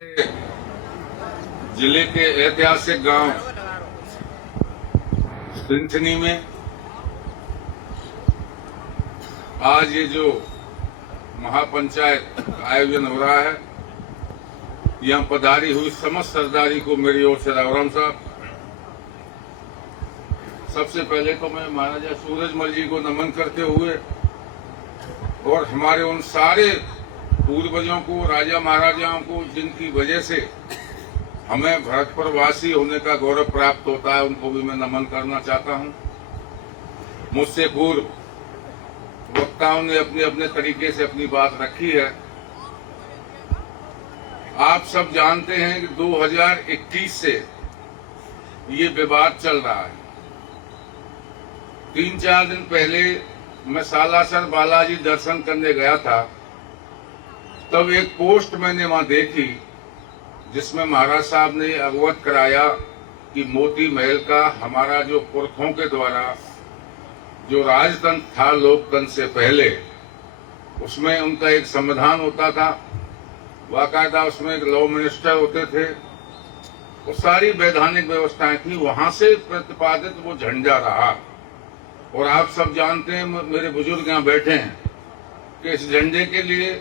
जिले के ऐतिहासिक गांव सिंचनी में आज ये जो महापंचायत का आयोजन हो रहा है, यहाँ पधारी हुई समस्त सरदारी को मेरी ओर से राम साहब। सबसे पहले तो मैं महाराजा सूरजमल जी को नमन करते हुए और हमारे उन सारे पूर्वजों को, राजा महाराजाओं को, जिनकी वजह से हमें भरतपुर वासी होने का गौरव प्राप्त होता है, उनको भी मैं नमन करना चाहता हूं। मुझसे पूर्व वक्ताओं ने अपने अपने तरीके से अपनी बात रखी है। आप सब जानते हैं कि 2021 से ये विवाद चल रहा है। 3-4 दिन पहले मैं सालासर बालाजी दर्शन करने गया था, तब एक पोस्ट मैंने वहां देखी जिसमें महाराज साहब ने अवगत कराया कि मोती महल का हमारा जो पुरखों के द्वारा जो राजतंत्र था लोकतंत्र से पहले, उसमें उनका एक संविधान होता था, बाकायदा उसमें एक लॉ मिनिस्टर होते थे, वो सारी वैधानिक व्यवस्थाएं थी। वहां से प्रतिपादित वो झंडा रहा। और आप सब जानते हैं, मेरे बुजुर्ग यहाँ बैठे हैं, कि इस झंडे के लिए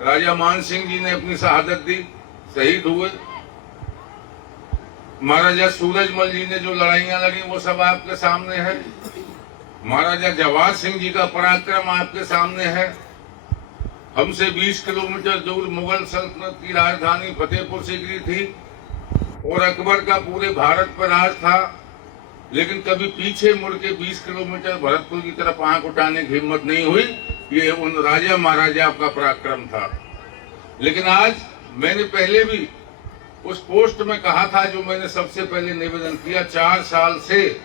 राजा मान सिंह जी ने अपनी शहादत दी, शहीद हुए। महाराजा सूरजमल जी ने जो लड़ाइयां लड़ी वो सब आपके सामने है। महाराजा जवाहर सिंह जी का पराक्रम आपके सामने है। हमसे 20 किलोमीटर दूर मुगल सल्तनत की राजधानी फतेहपुर सीकरी थी और अकबर का पूरे भारत पर राज था, लेकिन कभी पीछे मुड़ के 20 किलोमीटर भरतपुर की तरफ आंख उठाने की हिम्मत नहीं हुई। ये उन राजा महाराजा का पराक्रम था। लेकिन आज मैंने पहले भी उस पोस्ट में कहा था, जो मैंने सबसे पहले निवेदन किया, 4 साल से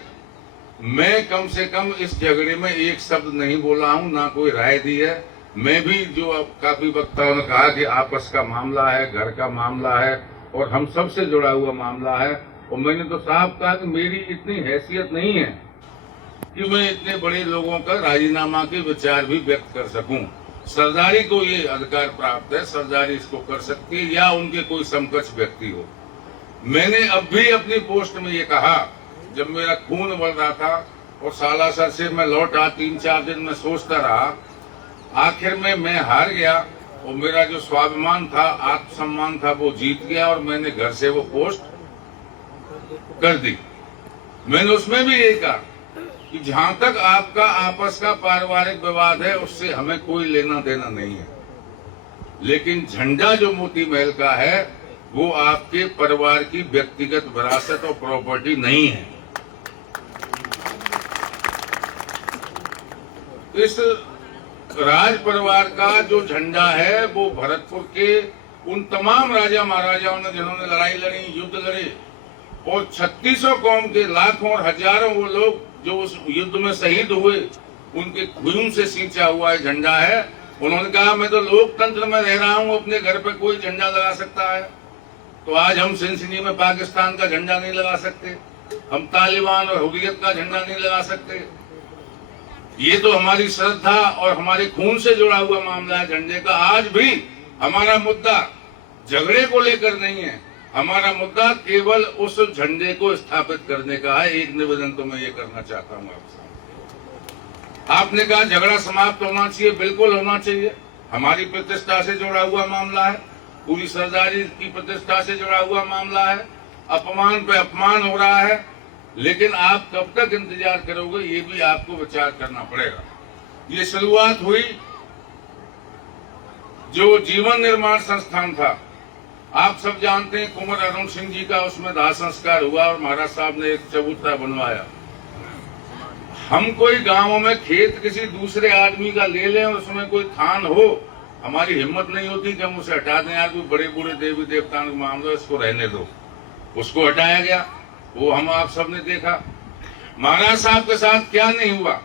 मैं कम से कम इस झगड़े में एक शब्द नहीं बोला हूं, ना कोई राय दी है। मैं भी, जो अब काफी वक्ताओं ने कहा कि आपस का मामला है, घर का मामला है और हम सबसे जुड़ा हुआ मामला है, और मैंने तो साफ कहा कि मेरी इतनी हैसियत नहीं है कि मैं इतने बड़े लोगों का राजीनामा के विचार भी व्यक्त कर सकूं। सरदारी को ये अधिकार प्राप्त है, सरदारी इसको कर सकती है, या उनके कोई समकक्ष व्यक्ति हो। मैंने अब भी अपनी पोस्ट में ये कहा, जब मेरा खून उबल रहा था और सालासर से मैं लौटा, 3-4 दिन में सोचता रहा, आखिर में मैं हार गया और मेरा जो स्वाभिमान था, आत्मसम्मान था, वो जीत गया और मैंने घर से वो पोस्ट कर दी। मैंने उसमें भी यही कहा कि जहां तक आपका आपस का पारिवारिक विवाद है, उससे हमें कोई लेना देना नहीं है, लेकिन झंडा जो मोती महल का है वो आपके परिवार की व्यक्तिगत विरासत और प्रॉपर्टी नहीं है। इस राज परिवार का जो झंडा है वो भरतपुर के उन तमाम राजा महाराजाओं ने, जिन्होंने लड़ाई लड़ी, युद्ध लड़े, और 3600 कौम के लाखों और हजारों वो लोग जो उस युद्ध में शहीद हुए, उनके खून से सींचा हुआ है झंडा है। उन्होंने कहा, मैं तो लोकतंत्र में रह रहा हूं, अपने घर पे कोई झंडा लगा सकता है, तो आज हम सिंचनी में पाकिस्तान का झंडा नहीं लगा सकते, हम तालिबान और हुर्रियत का झंडा नहीं लगा सकते। ये तो हमारी श्रद्धा और हमारे खून से जुड़ा हुआ मामला है झंडे का। आज भी हमारा मुद्दा झगड़े को लेकर नहीं है, हमारा मुद्दा केवल उस झंडे को स्थापित करने का है। एक निवेदन तो मैं ये करना चाहता हूं आपसे। आपने कहा झगड़ा समाप्त होना चाहिए, बिल्कुल होना चाहिए। हमारी प्रतिष्ठा से जुड़ा हुआ मामला है, पूरी सरदारी की प्रतिष्ठा से जुड़ा हुआ मामला है। अपमान पे अपमान हो रहा है, लेकिन आप कब तक इंतजार करोगे, ये भी आपको विचार करना पड़ेगा। ये शुरुआत हुई जो जीवन निर्माण संस्थान था, आप सब जानते हैं, कुंवर अरुण सिंह जी का उसमें दाह संस्कार हुआ और महाराज साहब ने एक चबूतरा बनवाया। हम कोई गांवों में खेत किसी दूसरे आदमी का ले लें और उसमें कोई थान हो, हमारी हिम्मत नहीं होती कि हम उसे हटा दें। यार, कोई बड़े बूढ़े देवी देवताओं का मामला, इसको रहने दो। उसको हटाया गया, वो हम आप सब ने देखा। महाराज साहब के साथ क्या नहीं हुआ।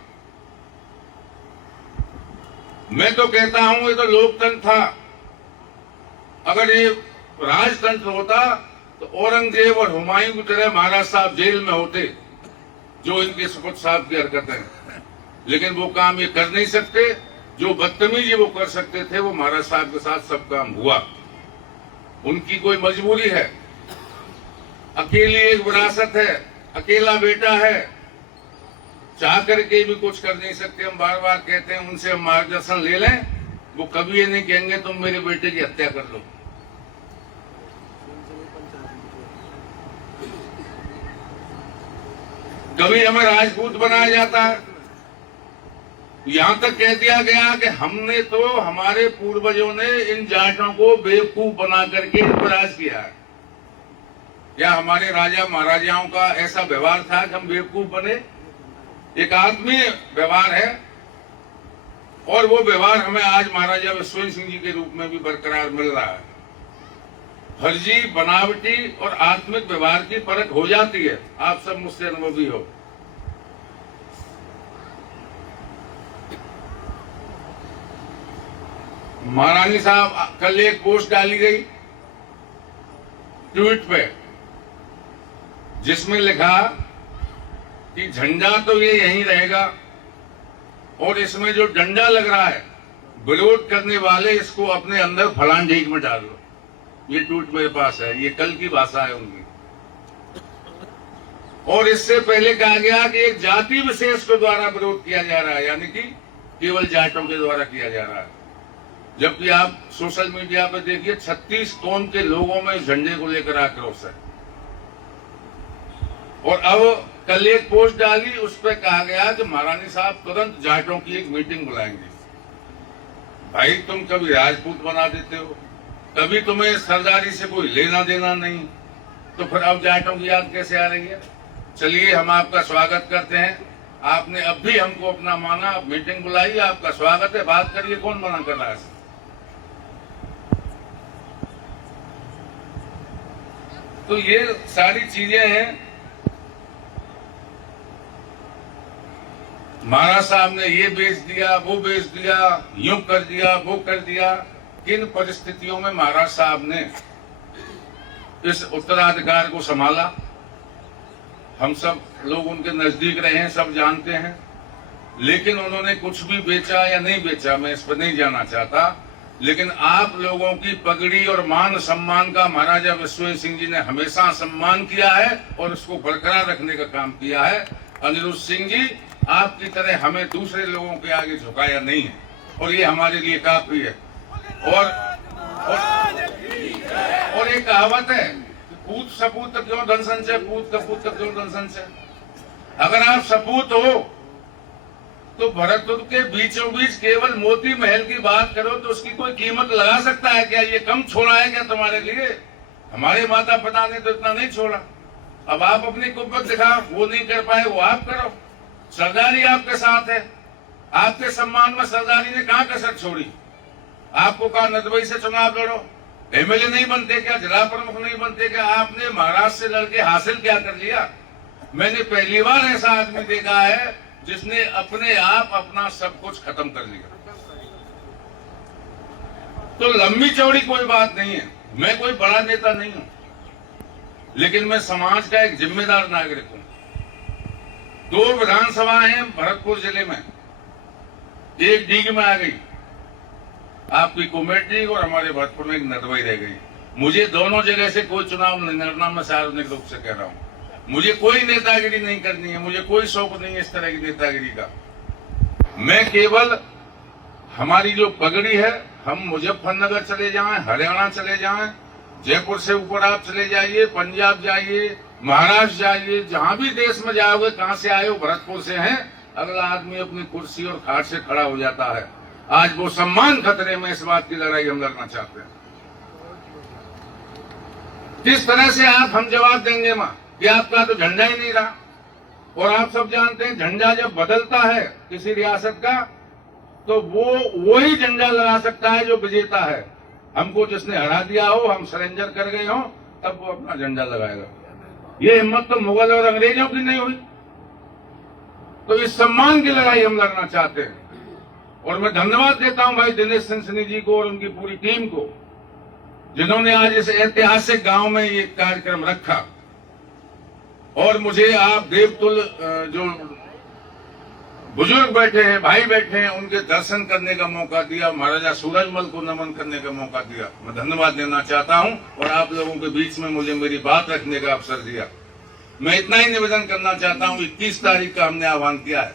मैं तो कहता हूं, ये तो लोकतंत्र था। अगर ये राजतंत्र होता तो औरंगजेब और हुमायूं की तरह महाराज साहब जेल में होते, जो इनके सुपुत्र साहब की हरकतें। लेकिन वो काम ये कर नहीं सकते। जो बदतमीजी वो कर सकते थे, वो महाराज साहब के साथ सब काम हुआ। उनकी कोई मजबूरी है, अकेली एक विरासत है, अकेला बेटा है, चाह करके भी कुछ कर नहीं सकते। हम बार बार कहते हैं उनसे हम मार्गदर्शन ले लें, वो कभी ये नहीं कहेंगे तुम मेरे बेटे की हत्या कर लो। कभी हमें राजपूत बनाया जाता है, यहां तक कह दिया गया कि हमने तो, हमारे पूर्वजों ने इन जाटों को बेवकूफ बना करके इन पर राज किया है। क्या हमारे राजा महाराजाओं का ऐसा व्यवहार था कि हम बेवकूफ बने? एक आत्मीय व्यवहार है, और वो व्यवहार हमें आज महाराजा विश्वेश्वर सिंह जी के रूप में भी बरकरार मिल रहा है। फर्जी, बनावटी और आत्मिक व्यवहार की परख हो जाती है, आप सब मुझसे अनुभवी हो। महारानी साहब, कल एक पोस्ट डाली गई ट्वीट पे, जिसमें लिखा कि झंडा तो ये यहीं रहेगा और इसमें जो डंडा लग रहा है, विरोध करने वाले इसको अपने अंदर फलान ढीक में डाल दो। ये ट्वीट मेरे पास है, ये कल की भाषा है उनकी। और इससे पहले कहा गया कि एक जाति विशेष के द्वारा विरोध किया जा रहा है, यानी कि केवल जाटों के द्वारा किया जा रहा है। जबकि आप सोशल मीडिया पर देखिए 36 कौम के लोगों में झंडे को लेकर आक्रोश है। और अब कल एक पोस्ट डाली, उस पर कहा गया कि महारानी साहब तुरंत जाटों की एक मीटिंग बुलाएंगे। भाई, तुम कभी राजपूत बना देते हो, कभी तुम्हें सरदारी से कोई लेना देना नहीं, तो फिर अब जाटों की याद कैसे आ रही है? चलिए, हम आपका स्वागत करते हैं। आपने अब भी हमको अपना माना, मीटिंग बुलाई, आपका स्वागत है, बात करिए, कौन मना कर रहा है? तो ये सारी चीजें हैं। महाराज साहब ने ये बेच दिया, वो बेच दिया, यूं कर दिया, वो कर दिया। किन परिस्थितियों में महाराज साहब ने इस उत्तराधिकार को संभाला, हम सब लोग उनके नजदीक रहे हैं, सब जानते हैं। लेकिन उन्होंने कुछ भी बेचा या नहीं बेचा, मैं इस पर नहीं जाना चाहता। लेकिन आप लोगों की पगड़ी और मान सम्मान का महाराजा विश्वेश्वर सिंह जी ने हमेशा सम्मान किया है और उसको बरकरार रखने का काम किया है। अनिरुद्ध सिंह जी, आपकी तरह हमें दूसरे लोगों के आगे झुकाया नहीं है, और ये हमारे लिए काफी है। और एक कहावत है, पूत सपूत क्यों धन संचय, पूत कपूत क्यों धन संचय। अगर आप सपूत हो तो भरतपुर के बीचों बीच केवल मोती महल की बात करो तो उसकी कोई कीमत लगा सकता है क्या? ये कम छोड़ा है क्या तुम्हारे लिए? हमारे माता पिता ने तो इतना नहीं छोड़ा। अब आप अपनी कुव्वत दिखाओ, वो नहीं कर पाए, वो आप करो। सरदारी आपके साथ है, आपके सम्मान में सरदारी ने कहां कसर छोड़ी? आपको कहा नदबई से चुनाव लड़ो, एमएलए नहीं बनते क्या, जिला प्रमुख नहीं बनते क्या? आपने महाराज से लड़के हासिल क्या कर लिया? मैंने पहली बार ऐसा आदमी देखा है जिसने अपने आप अपना सब कुछ खत्म कर लिया। तो लंबी चौड़ी कोई बात नहीं है, मैं कोई बड़ा नेता नहीं हूं, लेकिन मैं समाज का एक जिम्मेदार नागरिक हूं। 2 विधानसभाएं हैं भरतपुर जिले में, एक डीग में आ गई आपकी कुमेट डीग, और हमारे भरतपुर में एक नदवई रह गई। मुझे दोनों जगह से कोई चुनाव नहीं लड़ना, मैं सार्वजनिक रूप से कह रहा हूं। मुझे कोई नेतागिरी नहीं करनी है, मुझे कोई शौक नहीं है इस तरह की नेतागिरी का। मैं केवल, हमारी जो पगड़ी है, हम मुजफ्फरनगर चले जाएं, हरियाणा चले जाएं, जयपुर से ऊपर आप चले जाइए, पंजाब जाइए, महाराष्ट्र जाइए, जहां भी देश में जाओगे, कहां से आए हो, भरतपुर से हैं, अगला आदमी अपनी कुर्सी और खाट से खड़ा हो जाता है। आज वो सम्मान खतरे में, इस बात की लड़ाई हम लड़ना चाहते हैं। किस तरह से आप हम जवाब देंगे मां कि आपका तो झंडा ही नहीं रहा? और आप सब जानते हैं झंडा जब बदलता है किसी रियासत का, तो वो ही झंडा लगा सकता है जो विजेता है। हमको जिसने हरा दिया हो, हम सरेंडर कर गए हो, तब वो अपना झंडा लगाएगा। ये हिम्मत तो मुगल और अंग्रेजों की नहीं हुई। तो इस सम्मान की लड़ाई हम लड़ना चाहते हैं। और मैं धन्यवाद देता हूं भाई दिनेश सनसनी जी को और उनकी पूरी टीम को, जिन्होंने आज इस ऐतिहासिक गांव में ये कार्यक्रम रखा। और मुझे आप देवतुल जो बुजुर्ग बैठे हैं, भाई बैठे हैं, उनके दर्शन करने का मौका दिया, महाराजा सूरजमल को नमन करने का मौका दिया। मैं धन्यवाद देना चाहता हूं और आप लोगों के बीच में मुझे मेरी बात रखने का अवसर दिया। मैं इतना ही निवेदन करना चाहता हूं, 21 तारीख का हमने आह्वान किया है।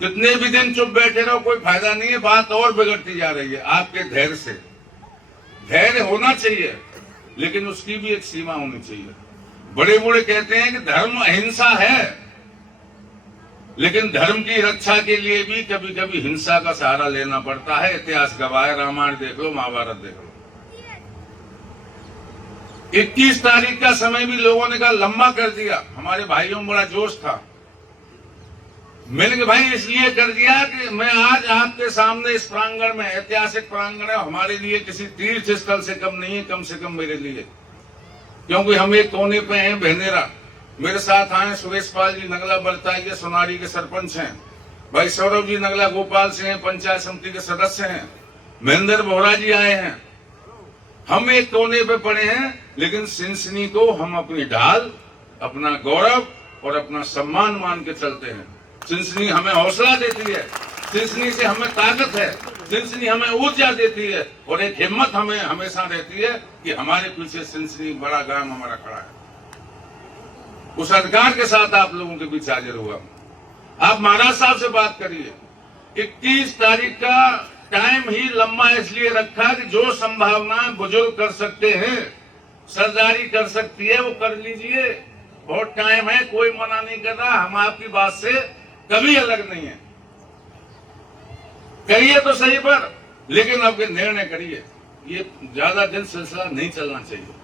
कितने भी दिन चुप बैठे रहो, कोई फायदा नहीं है, बात और बिगड़ती जा रही है आपके धैर्य से। धैर्य होना चाहिए, लेकिन उसकी भी एक सीमा होनी चाहिए। बड़े बूढ़े कहते हैं कि धर्म अहिंसा है, लेकिन धर्म की रक्षा के लिए भी कभी कभी हिंसा का सहारा लेना पड़ता है। इतिहास गवाह है, रामायण देख लो, महाभारत देख लो। 21 तारीख का समय भी लोगों ने कहा लंबा कर दिया। हमारे भाइयों में बड़ा जोश था। मैंने कहा भाई इसलिए कर दिया कि मैं आज आपके सामने इस प्रांगण में, ऐतिहासिक प्रांगण है, हमारे लिए किसी तीर्थ स्थल से कम नहीं है, कम से कम मेरे लिए, क्योंकि हम एक कोने पे हैं, बहनेरा। मेरे साथ आए सुरेश पाल जी नगला बरताई सोनारी के सरपंच हैं, भाई सौरभ जी नगला गोपाल से हैं, पंचायत समिति के सदस्य हैं, महेंद्र बोहरा जी आए हैं। हम एक कोने पे पड़े हैं, लेकिन सिनसिनी को हम अपनी ढाल, अपना गौरव और अपना सम्मान मान के चलते हैं। सिनसिनी हमें हौसला देती है, सिनसिनी से हमें ताकत है, सिनसिनी हमें ऊर्जा देती है और एक हिम्मत हमें हमेशा रहती है कि हमारे पीछे सिनसिनी बड़ा ग्राम हमारा खड़ा है। उस अधिकार के साथ आप लोगों के बीच हाजिर हुआ। आप महाराज साहब से बात करिए। 21 तारीख का टाइम ही लंबा इसलिए रखा कि जो संभावनाएं बुजुर्ग कर सकते हैं, सरदारी कर सकती है, वो कर लीजिए। बहुत टाइम है, कोई मना नहीं कर रहा। हम आपकी बात से कभी अलग नहीं है। करिए तो सही पर, लेकिन अब ये निर्णय करिए। ये ज्यादा दिन सिलसिला नहीं चलना चाहिए।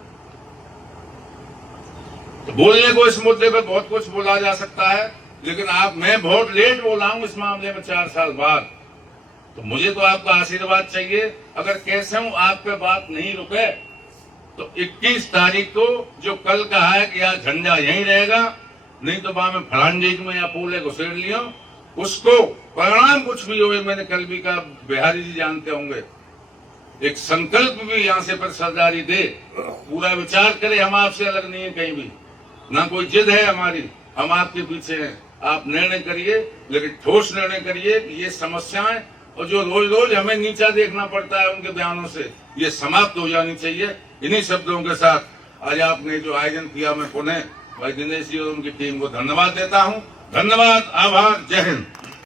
तो बोलने को इस मुद्दे पे बहुत कुछ बोला जा सकता है, लेकिन मैं बहुत लेट बोला हूं इस मामले में, 4 साल बाद। तो मुझे तो आपका आशीर्वाद चाहिए। अगर कैसे हूं आप पे बात नहीं रुके तो 21 तारीख को जो कल कहा है कि यार झंडा यहीं रहेगा, नहीं तो वहां में फलांजी में या पूले घुसेड़ लियो, उसको परिणाम कुछ भी हुए, मैंने कल भी कहा, बिहारी जी जानते होंगे, एक संकल्प भी यहां से पर सरदारी दे, पूरा विचार करे। हम आपसे अलग नहीं है कहीं भी, ना कोई जिद है हमारी, हम आपके पीछे हैं। आप निर्णय करिए, लेकिन ठोस निर्णय करिए कि ये समस्याएं और जो रोज रोज हमें नीचा देखना पड़ता है उनके बयानों से, ये समाप्त हो जानी चाहिए। इन्हीं शब्दों के साथ आज आपने जो आयोजन किया, मैं पुनः भाई दिनेश जी और उनकी टीम को धन्यवाद देता हूं। धन्यवाद, आभार, जय हिंद।